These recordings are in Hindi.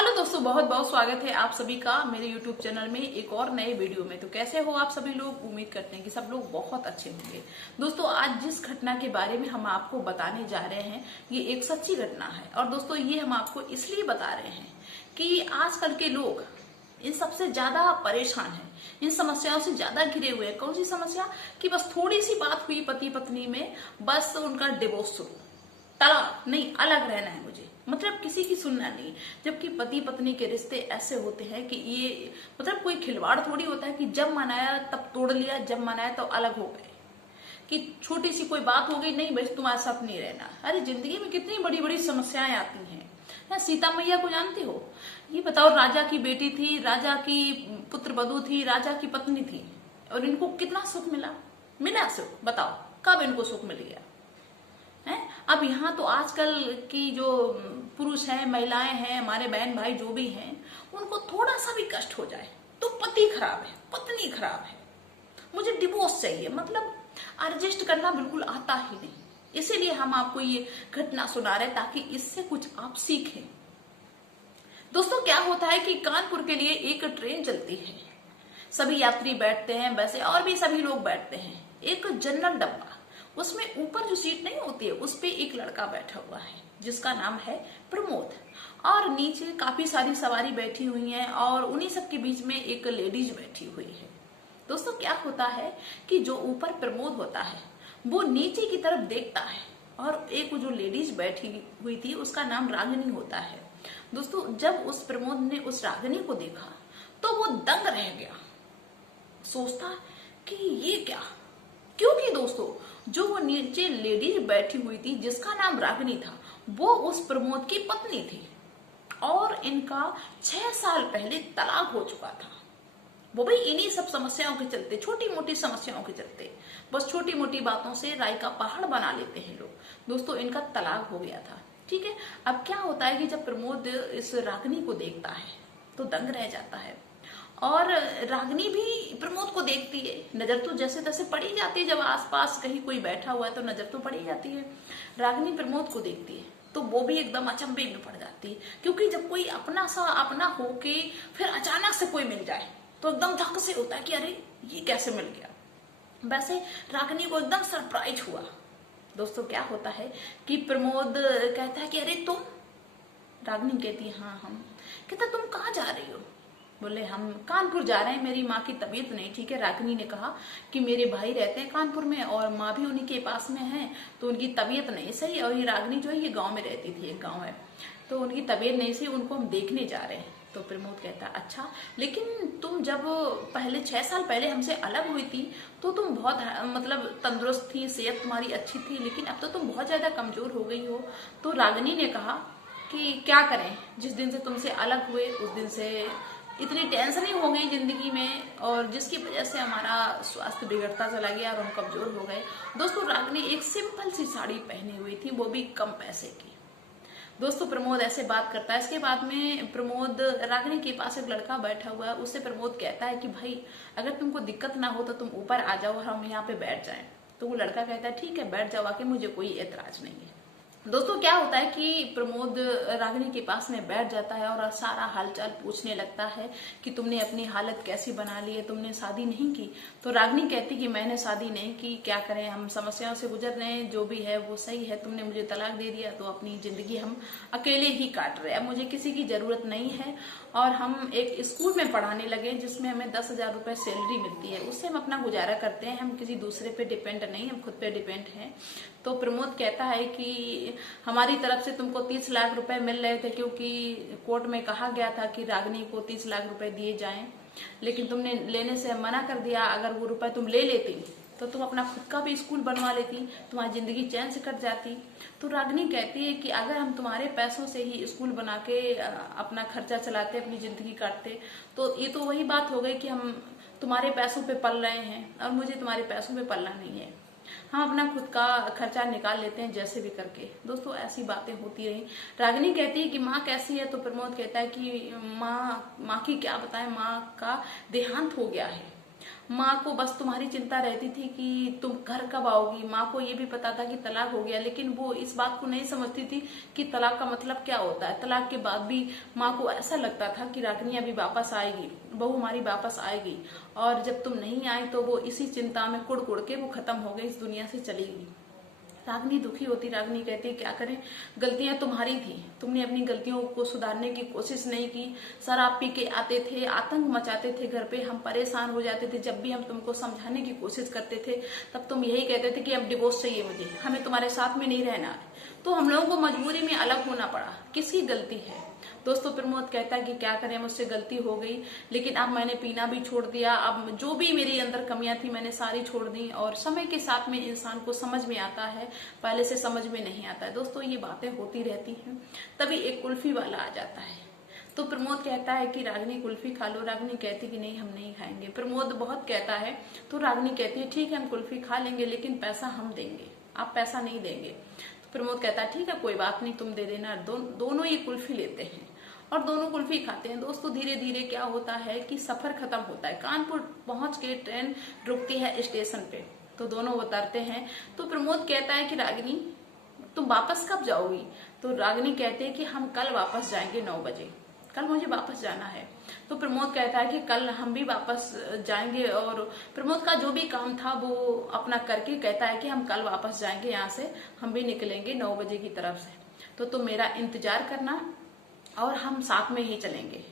हेलो दोस्तों, बहुत बहुत स्वागत है आप सभी का मेरे YouTube चैनल में एक और नए वीडियो में। तो कैसे हो आप सभी लोग? उम्मीद करते हैं कि सब लोग बहुत अच्छे होंगे। दोस्तों, आज जिस घटना के बारे में हम आपको बताने जा रहे हैं ये एक सच्ची घटना है। और दोस्तों, ये हम आपको इसलिए बता रहे हैं कि आजकल के लोग इन सबसे ज्यादा परेशान हैं, इन समस्याओं से ज्यादा घिरे हुए हैं। कौन सी समस्या? कि बस थोड़ी सी बात हुई पति पत्नी में, बस उनका डिवोर्स शुरू, तलाक नहीं, अलग रहना है मुझे, मतलब किसी की सुनना नहीं। जबकि पति पत्नी के रिश्ते ऐसे होते हैं कि ये मतलब कोई खिलवाड़ थोड़ी होता है कि जब मनाया तब तोड़ लिया, जब मनाया तो अलग हो गए, कि छोटी सी कोई बात हो गई, नहीं बस तुम्हारे साथ नहीं रहना। अरे जिंदगी में कितनी बड़ी बड़ी समस्याएं आती हैं। सीता मैया को जानती हो? ये बताओ, राजा की बेटी थी, राजा की पुत्र वधू थी, राजा की पत्नी थी, और इनको कितना सुख मिला? मिला सुख? बताओ कब इनको सुख मिल गया है? अब यहाँ तो आजकल की जो पुरुष हैं, महिलाएं हैं, हमारे बहन भाई जो भी हैं, उनको थोड़ा सा भी कष्ट हो जाए तो पति खराब है, पत्नी खराब है, मुझे डिवोर्स चाहिए, मतलब एडजस्ट करना बिल्कुल आता ही नहीं। इसीलिए हम आपको ये घटना सुना रहे हैं ताकि इससे कुछ आप सीखें। दोस्तों, क्या होता है कि कानपुर के लिए एक ट्रेन चलती है, सभी यात्री बैठते हैं, वैसे और भी सभी लोग बैठते हैं। एक जनरल डब्बा, उसमें ऊपर जो सीट नहीं होती है उस पे एक लड़का बैठा हुआ है जिसका नाम है प्रमोद, और नीचे काफी सारी सवारी बैठी हुई हैं, और उन्हीं सब के बीच में एक लेडीज बैठी हुई है। दोस्तों, क्या होता है कि जो ऊपर प्रमोद होता है वो नीचे की तरफ देखता है, और एक जो लेडीज बैठी हुई थी उसका नाम रागिनी होता है। दोस्तों, जब उस प्रमोद ने उस रागिनी को देखा तो वो दंग रह गया, सोचता कि ये क्या, क्योंकि दोस्तों जो वो नीचे लेडीज बैठी हुई थी जिसका नाम रागिनी था वो उस प्रमोद की पत्नी थी, और इनका 6 साल पहले तलाक हो चुका था। वो भी इन्हीं सब समस्याओं के चलते, छोटी मोटी समस्याओं के चलते, बस छोटी मोटी बातों से राय का पहाड़ बना लेते हैं लोग। दोस्तों, इनका तलाक हो गया था, ठीक है। अब क्या होता है कि जब प्रमोद इस रागिनी को देखता है तो दंग रह जाता है, और रागिनी भी प्रमोद को देखती है। नजर तो जैसे तैसे पड़ी जाती है, जब आसपास कहीं कोई बैठा हुआ है तो नजर तो पड़ी जाती है। रागिनी प्रमोद को देखती है तो वो भी एकदम अचंभे में पड़ जाती है, क्योंकि जब कोई अपना सा अपना होके फिर अचानक से कोई मिल जाए तो एकदम धक से होता है कि अरे ये कैसे मिल गया। वैसे रागिनी को एकदम सरप्राइज हुआ। दोस्तों, क्या होता है कि प्रमोद कहता है कि अरे तुम? रागिनी कहती है हाँ हम। कहता तुम कहाँ जा रही हो? बोले हम कानपुर जा रहे हैं, मेरी माँ की तबीयत नहीं ठीक है। रागिनी ने कहा कि मेरे भाई रहते हैं कानपुर में और माँ भी उन्हीं के पास में है, तो उनकी तबीयत नहीं सही। और ये रागिनी जो है ये गांव में रहती थी, एक गांव है, तो उनकी तबीयत नहीं सही, उनको हम देखने जा रहे हैं। तो प्रमोद कहता अच्छा, लेकिन तुम जब पहले 6 साल पहले हमसे अलग हुई थी तो तुम बहुत मतलब तंदुरुस्त थी, सेहत तुम्हारी अच्छी थी, लेकिन अब तो तुम बहुत ज्यादा कमजोर हो गई हो। तो रागिनी ने कहा कि क्या करें, जिस दिन से तुमसे अलग हुए उस दिन से इतनी टेंशन ही हो गई जिंदगी में, और जिसकी वजह से हमारा स्वास्थ्य बिगड़ता चला गया और हम कमजोर हो गए। दोस्तों, रागिनी एक सिंपल सी साड़ी पहनी हुई थी, वो भी कम पैसे की। दोस्तों, प्रमोद ऐसे बात करता है। इसके बाद में प्रमोद, रागिनी के पास एक लड़का बैठा हुआ है, उससे प्रमोद कहता है कि भाई अगर तुमको दिक्कत ना हो तो तुम ऊपर आ जाओ, हम यहाँ पे बैठ जाएं। तो वो लड़का कहता है ठीक है बैठ जाओ आके, मुझे कोई एतराज नहीं है। दोस्तों, क्या होता है कि प्रमोद रागिनी के पास में बैठ जाता है और सारा हालचाल पूछने लगता है कि तुमने अपनी हालत कैसी बना ली है, तुमने शादी नहीं की? तो रागिनी कहती कि मैंने शादी नहीं की, क्या करें, हम समस्याओं से गुजर रहे हैं, जो भी है वो सही है, तुमने मुझे तलाक दे दिया तो अपनी जिंदगी हम अकेले ही काट रहे हैं, मुझे किसी की जरूरत नहीं है। और हम एक स्कूल में पढ़ाने लगे जिसमें हमें 10,000 रुपए सैलरी मिलती है, उससे हम अपना गुजारा करते हैं, हम किसी दूसरे पे डिपेंड नहीं, हम खुद पे डिपेंड हैं। तो प्रमोद कहता है कि हमारी तरफ से तुमको 30 लाख रुपए मिल रहे थे, क्योंकि कोर्ट में कहा गया था कि रागिनी को 30 लाख रुपए दिए जाएं, लेकिन तुमने लेने से मना कर दिया। अगर वो रुपए तुम ले लेती तो तुम अपना खुद का भी स्कूल बनवा लेती, तुम्हारी जिंदगी चैन से कट जाती। तो रागिनी कहती है कि अगर हम तुम्हारे पैसों से ही स्कूल बना के अपना खर्चा चलाते, अपनी जिंदगी काटते, तो ये तो वही बात हो गई कि हम तुम्हारे पैसों पे पल रहे हैं, और मुझे तुम्हारे पैसों पे पलना नहीं है, हम अपना खुद का खर्चा निकाल लेते हैं जैसे भी करके। दोस्तों, ऐसी बातें होती रही। रागिनी कहती है कि माँ कैसी है? तो प्रमोद कहता है कि माँ की क्या बताएं, माँ का देहांत हो गया है, माँ को बस तुम्हारी चिंता रहती थी कि तुम घर कब आओगी। माँ को ये भी पता था कि तलाक हो गया, लेकिन वो इस बात को नहीं समझती थी कि तलाक का मतलब क्या होता है। तलाक के बाद भी माँ को ऐसा लगता था कि रागिनी अभी वापस आएगी, बहू हमारी वापस आएगी, और जब तुम नहीं आई तो वो इसी चिंता में कुड़ कुड़ के वो खत्म हो गई, इस दुनिया से चली गई। रागिनी दुखी होती, रागिनी कहती क्या करें, गलतियां तुम्हारी थी, तुमने अपनी गलतियों को सुधारने की कोशिश नहीं की। शराब पी के आते थे, आतंक मचाते थे घर पे, हम परेशान हो जाते थे। जब भी हम तुमको समझाने की कोशिश करते थे तब तुम यही कहते थे कि अब डिवोर्स चाहिए मुझे, हमें तुम्हारे साथ में नहीं रहना है। तो हम लोगों को मजबूरी में अलग होना पड़ा। किसकी गलती है दोस्तों? प्रमोद कहता है कि क्या करें, मुझसे गलती हो गई, लेकिन अब मैंने पीना भी छोड़ दिया, अब जो भी मेरे अंदर कमियां थी मैंने सारी छोड़ दी। और समय के साथ में इंसान को समझ में आता है, पहले से समझ में नहीं आता है। दोस्तों ये बातें होती रहती हैं। तभी एक कुल्फी वाला आ जाता है, तो प्रमोद कहता है कि रागिनी कुल्फी खा लो। रागिनी कहती कि नहीं, हम नहीं खाएंगे। प्रमोद बहुत कहता है तो रागिनी कहती है ठीक है, हम कुल्फी खा लेंगे, लेकिन पैसा हम देंगे, आप पैसा नहीं देंगे। प्रमोद कहता है ठीक है, कोई बात नहीं, तुम दे देना। दोनों ये कुल्फी लेते हैं और दोनों कुल्फी खाते हैं। दोस्तों धीरे धीरे क्या होता है कि सफर खत्म होता है। कानपुर पहुंच के ट्रेन रुकती है स्टेशन पे, तो दोनों उतरते हैं। तो प्रमोद कहता है कि रागिनी तुम वापस कब जाओगी? तो रागिनी कहते हैं कि हम कल वापस जाएंगे 9 बजे, कल मुझे वापस जाना है। तो प्रमोद कहता है कि कल हम भी वापस जाएंगे, और प्रमोद का जो भी काम था वो अपना करके कहता है कि हम कल वापस जाएंगे, यहाँ से हम भी निकलेंगे 9 बजे की तरफ से, तो तुम मेरा इंतजार करना और हम साथ में ही चलेंगे।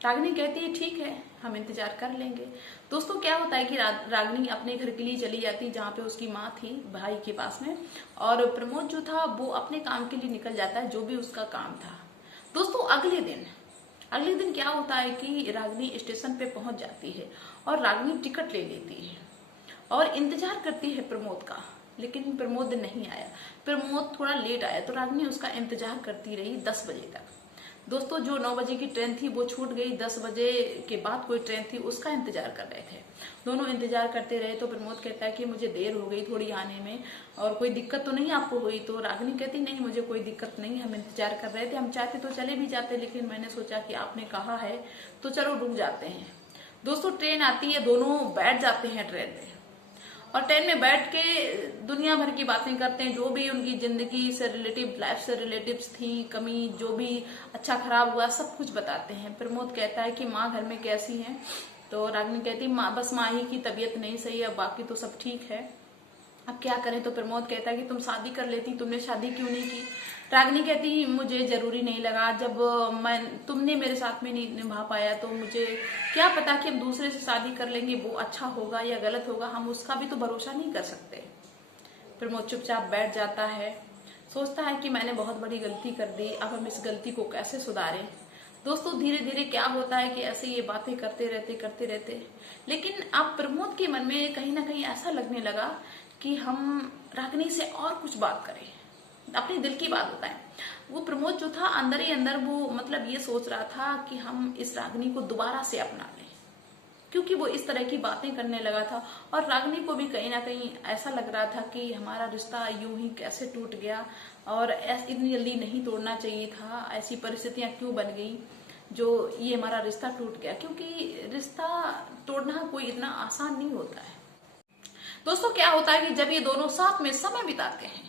रागिनी कहती है ठीक है, हम इंतजार कर लेंगे। दोस्तों क्या होता है कि रागिनी अपने घर के लिए चली जाती, जहाँ पे उसकी माँ थी भाई के पास में, और प्रमोद जो था वो अपने काम के लिए निकल जाता है, जो भी उसका काम था। दोस्तों अगले दिन क्या होता है कि रागिनी स्टेशन पे पहुंच जाती है और रागिनी टिकट ले लेती है और इंतजार करती है प्रमोद का, लेकिन प्रमोद नहीं आया। प्रमोद थोड़ा लेट आया, तो रागिनी उसका इंतजार करती रही 10 बजे तक। दोस्तों जो 9 बजे की ट्रेन थी वो छूट गई, 10 बजे के बाद कोई ट्रेन थी उसका इंतजार कर रहे थे। दोनों इंतजार करते रहे। तो प्रमोद कहता है कि मुझे देर हो गई थोड़ी आने में, और कोई दिक्कत तो नहीं आपको हुई? तो रागिनी कहती नहीं, मुझे कोई दिक्कत नहीं, हम इंतजार कर रहे थे, हम चाहते तो चले भी जाते, लेकिन मैंने सोचा कि आपने कहा है तो चलो रुक जाते हैं। दोस्तों ट्रेन आती है, दोनों बैठ जाते हैं ट्रेन में, और ट्रेन में बैठ के दुनिया भर की बातें करते हैं, जो भी उनकी जिंदगी से रिलेटिव, लाइफ से रिलेटिव थी, कमी, जो भी अच्छा खराब हुआ सब कुछ बताते हैं। प्रमोद कहता है कि माँ घर में कैसी है? तो रागिनी कहती माँ, बस माँ ही की तबीयत नहीं सही है, बाकी तो सब ठीक है, अब क्या करें? तो प्रमोद कहता है कि तुम शादी कर लेती, तुमने शादी क्यों नहीं की? रागिनी कहती मुझे जरूरी नहीं लगा, जब तुमने मेरे साथ में नहीं निभा पाया तो मुझे क्या पता कि हम दूसरे से शादी कर लेंगे, वो अच्छा होगा या गलत होगा, हम उसका भी तो भरोसा नहीं कर सकते। प्रमोद चुपचाप बैठ जाता है, सोचता है कि मैंने बहुत बड़ी गलती कर दी, अब हम इस गलती को कैसे सुधारें। दोस्तों धीरे धीरे क्या होता है कि ऐसे ये बातें करते रहते, लेकिन अब प्रमोद के मन में कहीं ना कहीं ऐसा लगने लगा कि हम रागिनी से और कुछ बात करें, अपने दिल की बात बताएं। वो प्रमोद जो था अंदर ही अंदर वो मतलब ये सोच रहा था कि हम इस रागिनी को दोबारा से अपना लें, क्योंकि वो इस तरह की बातें करने लगा था, और रागिनी को भी कहीं ना कहीं ऐसा लग रहा था कि हमारा रिश्ता यूं ही कैसे टूट गया, और इतनी जल्दी नहीं तोड़ना चाहिए था, ऐसी परिस्थितियां क्यों बन गई जो ये हमारा रिश्ता टूट गया, क्योंकि रिश्ता तोड़ना कोई इतना आसान नहीं होता है। दोस्तों क्या होता है कि जब ये दोनों साथ में समय बिताते हैं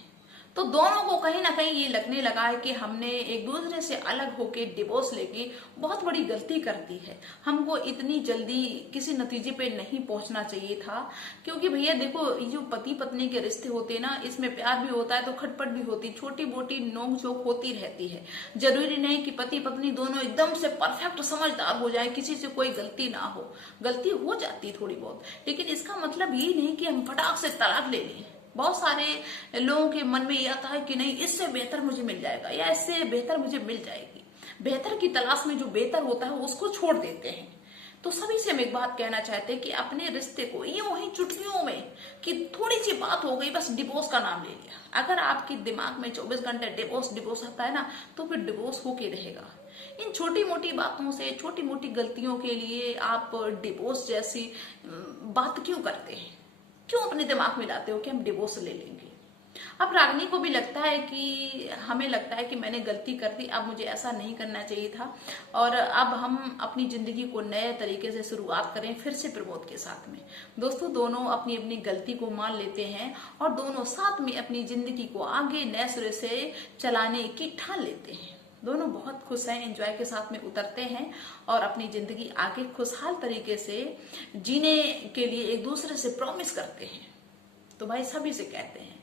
तो दोनों को कहीं ना कहीं ये लगने लगा है कि हमने एक दूसरे से अलग होके डिवोर्स लेके बहुत बड़ी गलती कर दी है, हमको इतनी जल्दी किसी नतीजे पे नहीं पहुंचना चाहिए था। क्योंकि भैया देखो, ये जो पति पत्नी के रिश्ते होते हैं ना, इसमें प्यार भी होता है तो खटपट भी होती है, छोटी मोटी नोक झोंक होती रहती है। जरूरी नहीं कि पति पत्नी दोनों एकदम से परफेक्ट समझदार हो जाए, किसी से कोई गलती ना हो, गलती हो जाती है थोड़ी बहुत, लेकिन इसका मतलब ये नहीं कि हम फटाक से तलाक ले लें। बहुत सारे लोगों के मन में ये आता है कि नहीं, इससे बेहतर मुझे मिल जाएगा या इससे बेहतर मुझे मिल जाएगी, बेहतर की तलाश में जो बेहतर होता है उसको छोड़ देते हैं। तो सभी से हम एक बात कहना चाहते हैं कि अपने रिश्ते को यूं ही चुटकियों में कि थोड़ी सी बात हो गई बस डिवोर्स का नाम ले लिया। अगर आपके दिमाग में 24 घंटे डिवोर्स आता है ना, तो फिर डिवोर्स होके रहेगा। इन छोटी मोटी बातों से, छोटी मोटी गलतियों के लिए आप डिवोर्स जैसी बात क्यों करते हैं? क्यों अपने दिमाग में लाते हो कि हम डिवोर्स ले लेंगे? अब रागनी को भी लगता है कि हमें लगता है कि मैंने गलती कर दी, अब मुझे ऐसा नहीं करना चाहिए था और अब हम अपनी जिंदगी को नए तरीके से शुरुआत करें फिर से प्रमोद के साथ में। दोस्तों दोनों अपनी अपनी गलती को मान लेते हैं और दोनों साथ में अपनी जिंदगी को आगे नए सिरे से चलाने की ठान लेते हैं। दोनों बहुत खुश हैं, एंजॉय के साथ में उतरते हैं और अपनी जिंदगी आगे खुशहाल तरीके से जीने के लिए एक दूसरे से प्रॉमिस करते हैं। तो भाई सभी से कहते हैं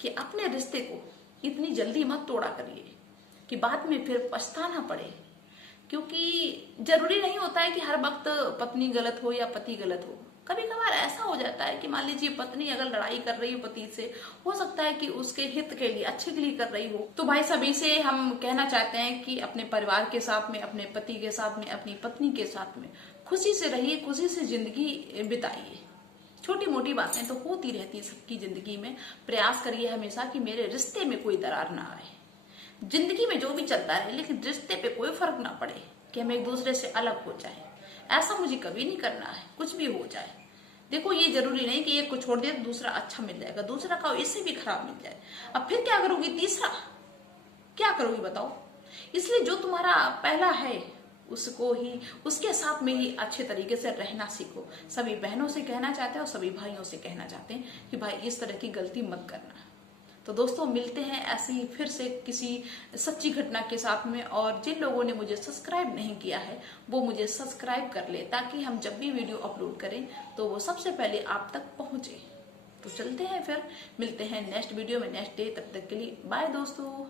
कि अपने रिश्ते को इतनी जल्दी मत तोड़ा करिए कि बाद में फिर पछताना पड़े, क्योंकि जरूरी नहीं होता है कि हर वक्त पत्नी गलत हो या पति गलत हो। कभी कभार ऐसा हो जाता है कि मान लीजिए पत्नी अगर लड़ाई कर रही हो पति से, हो सकता है कि उसके हित के लिए, अच्छे के लिए कर रही हो। तो भाई सभी से हम कहना चाहते हैं कि अपने परिवार के साथ में, अपने पति के साथ में, अपनी पत्नी के साथ में खुशी से रहिए, खुशी से जिंदगी बिताइए। छोटी मोटी बातें तो होती रहती है सबकी जिंदगी में। प्रयास करिए हमेशा कि मेरे रिश्ते में कोई दरार ना आए। जिंदगी में जो भी चलता रहे लेकिन रिश्ते पे कोई फर्क ना पड़े कि हम एक दूसरे से अलग हो जाए। ऐसा मुझे कभी नहीं करना है, कुछ भी हो जाए। देखो ये जरूरी नहीं कि एक को छोड़ दिया तो दूसरा अच्छा मिल जाएगा, दूसरा का इससे भी खराब मिल जाए। अब फिर क्या करोगी, तीसरा क्या करोगी बताओ। इसलिए जो तुम्हारा पहला है उसको ही, उसके साथ में ही अच्छे तरीके से रहना सीखो। सभी बहनों से कहना चाहते हैं और सभी भाइयों से कहना चाहते हैं कि भाई इस तरह की गलती मत करना। तो दोस्तों मिलते हैं ऐसी फिर से किसी सच्ची घटना के साथ में। और जिन लोगों ने मुझे सब्सक्राइब नहीं किया है वो मुझे सब्सक्राइब कर ले, ताकि हम जब भी वीडियो अपलोड करें तो वो सबसे पहले आप तक पहुंचे। तो चलते हैं, फिर मिलते हैं नेक्स्ट वीडियो में नेक्स्ट डे। तब तक के लिए बाय दोस्तों।